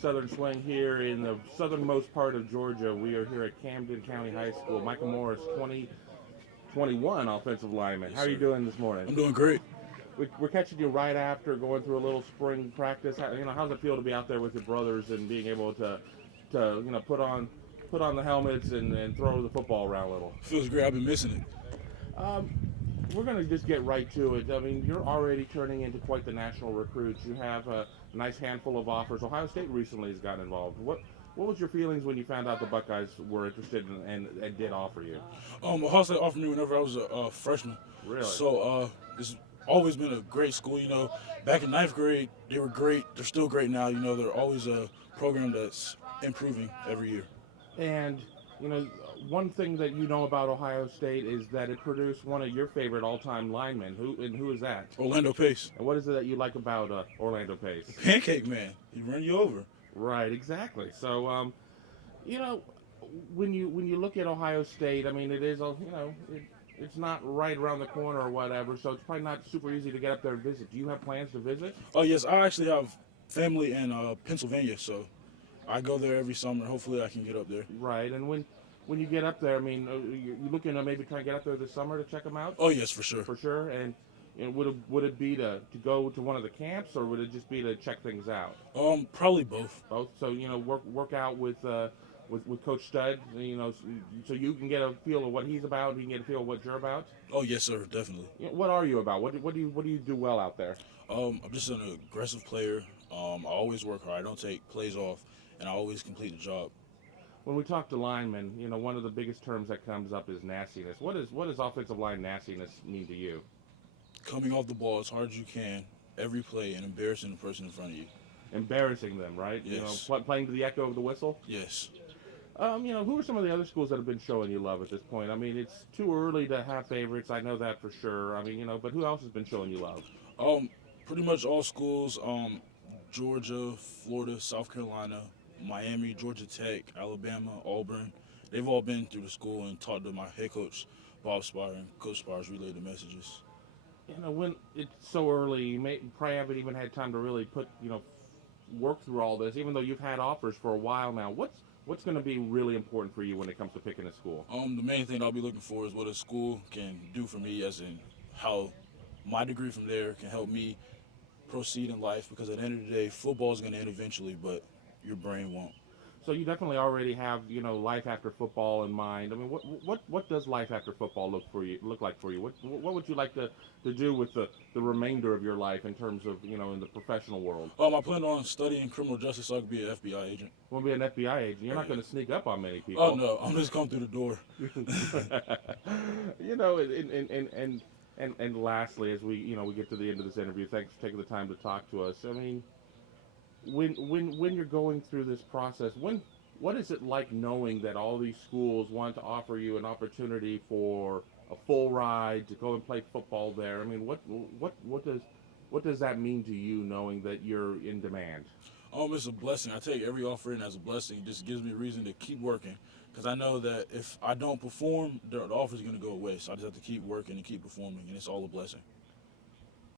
Southern Swing here in the southernmost part of Georgia. We are here at Camden County High School. Micah Morris, 2021 offensive lineman. Yes, How are you sir. doing this morning? I'm doing great. We're catching you right after going through a little spring practice. How's it feel to be out there with your brothers and being able to put on the helmets and throw the football around a little? Feels great. I've been missing it. Um, we're going to just get right to it. I mean, you're already turning into quite the national recruit. You have a nice handful of offers. Ohio State recently has gotten involved. What was your feelings when you found out the Buckeyes were interested and did offer you? Ohio State offered me whenever I was a freshman. Really? So it's always been a great school. Back in ninth grade, they were great. They're still great now. They're always a program that's improving every year. And one thing that you know about Ohio State is that it produced one of your favorite all-time linemen. Who is that? Orlando Pace. And what is it that you like about Orlando Pace? Pancake man. He run you over. Right, exactly. So, when you look at Ohio State, I mean, it is it's not right around the corner or whatever, so it's probably not super easy to get up there and visit. Do you have plans to visit? Oh, yes. I actually have family in Pennsylvania, so I go there every summer. Hopefully I can get up there. Right, and when you get up there, I mean, you looking to maybe try and get up there this summer to check them out? Oh, yes, for sure. For sure, and would it be to go to one of the camps, or would it just be to check things out? Probably both. Both. So work out with Coach Stud, so you can get a feel of what he's about, and you can get a feel of what you're about. Oh, yes, sir, definitely. What are you about? What do you do well out there? I'm just an aggressive player. I always work hard. I don't take plays off, and I always complete the job. When we talk to linemen, one of the biggest terms that comes up is nastiness. What does offensive line nastiness mean to you? Coming off the ball as hard as you can, every play, and embarrassing the person in front of you. Embarrassing them, right? Yes. Playing to the echo of the whistle? Yes. Who are some of the other schools that have been showing you love at this point? I mean, it's too early to have favorites. I know that for sure. I mean, but who else has been showing you love? Pretty much all schools, Georgia, Florida, South Carolina, Miami, Georgia Tech, Alabama, Auburn. They've all been through the school and talked to my head coach, Bob Spire, and Coach Spire's relayed the messages. When it's so early, you probably haven't even had time to really work through all this, even though you've had offers for a while now. What's going to be really important for you when it comes to picking a school? The main thing I'll be looking for is what a school can do for me, as in how my degree from there can help me proceed in life, because at the end of the day, football is going to end eventually, but your brain won't. So you definitely already have life after football in mind. I mean, what does life after football look like for you? What would you like to do with the remainder of your life in terms of in the professional world? I plan on studying criminal justice so I can be an FBI agent. You want to be an FBI agent? You're not going to sneak up on many people. Oh no, I'm just coming through the door. And lastly, as we get to the end of this interview, thanks for taking the time to talk to us. I mean, when you're going through this process, what is it like knowing that all these schools want to offer you an opportunity for a full ride to go and play football there? I mean, what does that mean to you, knowing that you're in demand? It's a blessing. I take every offer in as a blessing. It just gives me a reason to keep working, because I know that if I don't perform, the offer is going to go away. So I just have to keep working and keep performing, and it's all a blessing.